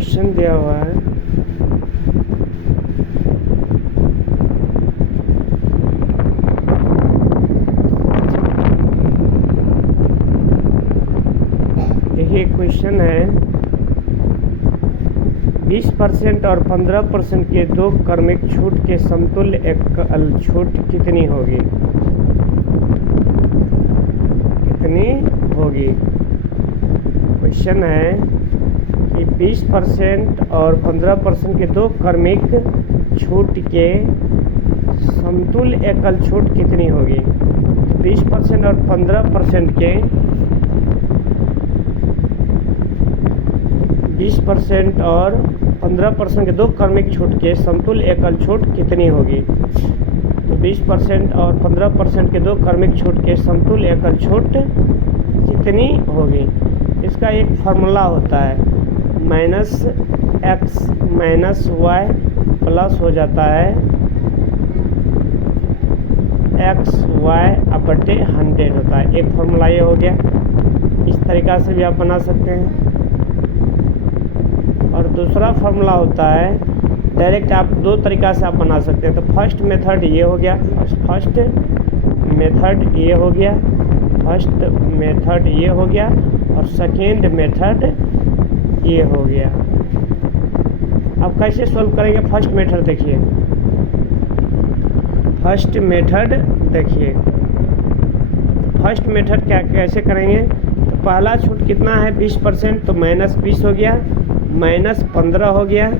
Question दिया हुआ है। देखिए क्वेश्चन है 20% और 15% के दो क्रमिक छूट के समतुल्य एकल छूट कितनी होगी? कितनी होगी? क्वेश्चन है कि 20% और 15% के दो क्रमिक छूट के समतुल्य एकल छूट कितनी होगी? तो 20% और 15% के 20% और 15% के दो क्रमिक छूट के समतुल्य एकल छूट कितनी होगी? तो 20% और 15% के दो क्रमिक छूट के समतुल्य एकल छूट कितनी होगी? इसका एक फार्मूला होता है, -x - y प्लस हो जाता है xy/100 होता है। एक फार्मूला ये हो गया। इस तरीक़ा से भी आप बना सकते हैं। और दूसरा फार्मूला होता है डायरेक्ट, आप दो तरीक़ा से आप बना सकते हैं। तो फर्स्ट मेथड ये हो गया, फर्स्ट मेथड ये हो गया, फर्स्ट मेथड ये हो गया और सेकेंड मेथड ये हो गया। अब कैसे सॉल्व करेंगे? फर्स्ट मेथड देखिए, फर्स्ट मेथड देखिए, फर्स्ट मेथड क्या कैसे करेंगे? तो पहला छूट कितना है 20%, तो -20 हो गया, -15 हो गया,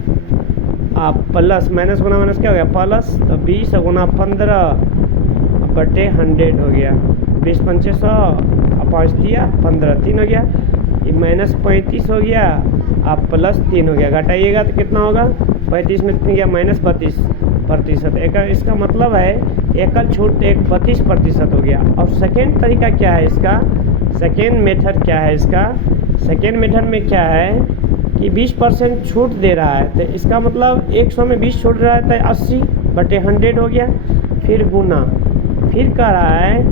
आप प्लस माइनस गुना माइनस क्या हो गया प्लस, तो 20 गुना 15/100 हो गया। 20 पंचे 100, 5 दिया 15, 3 हो गया। ये -35 हो गया, आप +3 हो गया। घटाइएगा तो कितना होगा? 35 में 3 गया -32%। इसका मतलब है एकल छूट 32% हो गया। और सेकेंड तरीका क्या है इसका? सेकेंड मेथड क्या है इसका? सेकेंड मेथड में क्या है कि 20% छूट दे रहा है, तो इसका मतलब 100 में 20 छूट रहा है तो 80/100 हो गया। फिर गुना, फिर कह रहा है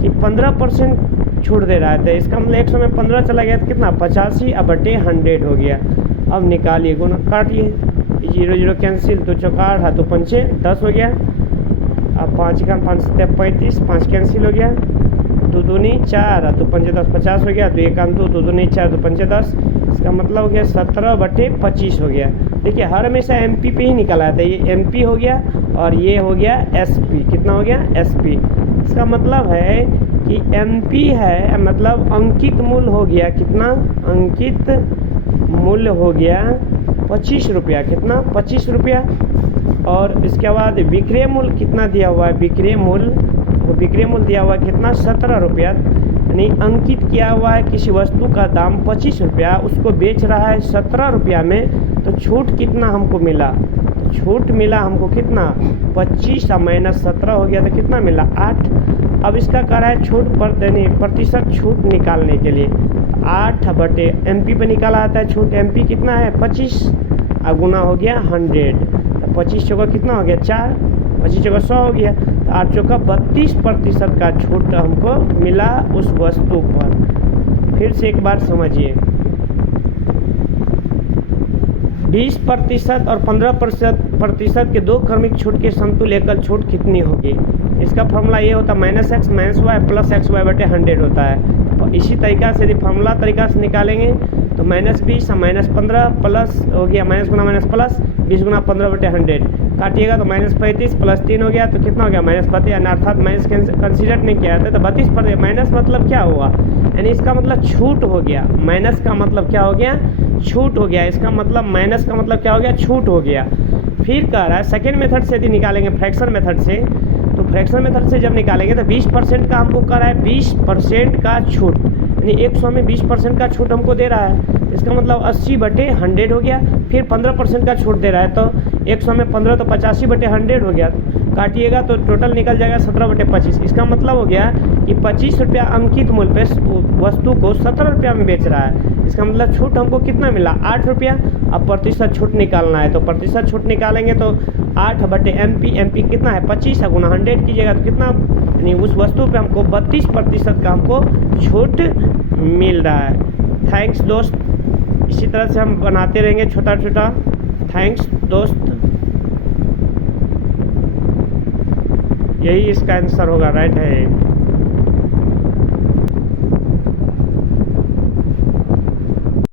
कि 15% छूट दे रहा है, तो इसका मतलब 100 में 15 चला गया तो कितना 85/100 हो गया। अब निकालिए, गुना काटिए, 0 0 कैंसिल, 2 चौका 8, 2 पंचे 10 हो गया। अब 5 का 5 से 35, 5 कैंसिल हो गया, 2 दूनी 4, 2 पंचे 10, 50 हो गया। 2 1 2, 2 दूनी 4, 2 पंचे 10, इसका मतलब हो गया 17/25 हो गया। देखिए हर हमेशा MP पे ही निकला था, ये MP हो गया और ये हो गया SP। कितना हो गया? SP। इसका मतलब है कि MP है, मतलब अंकित मूल्य हो गया कितना? अंकित मूल्य हो गया 25 रुपया। कितना? 25 रुपया। और इसके बाद विक्रय मूल्य कितना दिया हुआ है? विक्रय मूल्य दिया हुआ है कितना? 17 रुपया। यानी अंकित किया हुआ है किसी वस्तु का दाम 25 रुपया, उसको बेच रहा है 17 रुपया में, तो छूट कितना हमको मिला? तो छूट मिला हमको कितना? 25 - 17 हो गया, तो कितना मिला? 8। अब इसका कह रहा है छूट पर देने प्रतिशत छूट निकालने के लिए 8/MP पे निकाला आता है छूट। MP कितना है? 25, अब गुना हो गया 100, तो 25 चौका कितना हो गया? 4, 25 चौका 100 हो गया, तो 8 चौका 32% का छूट हमको मिला उस वस्तु पर। फिर से एक बार समझिए, 20% और 15% के दो क्रमिक छूट के समतुल्य एकल छूट कितनी होगी? इसका फॉर्मूला ये होता है -x - y प्लस xy/100 होता है। और इसी तरीक़ा से यदि फार्मूला तरीक़ा से निकालेंगे तो -20 - 15 प्लस हो गया, माइनस गुना माइनस प्लस 20 गुना 15/100 काटिएगा तो -35 + 3 हो गया, तो कितना हो गया? -32, अर्थात माइनस कंसीडर नहीं किया था, तो 32%। माइनस मतलब क्या हुआ? यानी इसका मतलब छूट हो गया। माइनस का मतलब क्या हो गया? छूट हो गया। इसका मतलब माइनस का मतलब क्या हो गया? छूट हो गया। फिर कह रहा है सेकेंड मेथड से यदि निकालेंगे, फ्रैक्शन मेथड से, तो फ्रैक्शन मेथड से जब निकालेंगे तो 20% का हमको कह रहा है 20% का छूट, यानी 100 में 20% का छूट हमको दे रहा है। इसका मतलब 80/100 हो गया। फिर 15% का छूट दे रहा है, तो 100 में 15 तो 85/100 हो गया। काटिएगा तो टोटल निकल जाएगा 17/25। इसका मतलब हो गया कि 25 रुपया अंकित मूल्य पे वस्तु को 17 रुपया में बेच रहा है। इसका मतलब छूट हमको कितना मिला? 8 रुपया। अब प्रतिशत छूट निकालना है, तो प्रतिशत छूट निकालेंगे तो 8/MP कितना है? 25 गुना 100 कीजिएगा तो कितना, यानी उस वस्तु पे हमको 32% का हमको छूट मिल रहा है। थैंक्स दोस्त। इसी तरह से हम बनाते रहेंगे छोटा छोटा। थैंक्स दोस्त। यही इसका आंसर होगा, राइट है।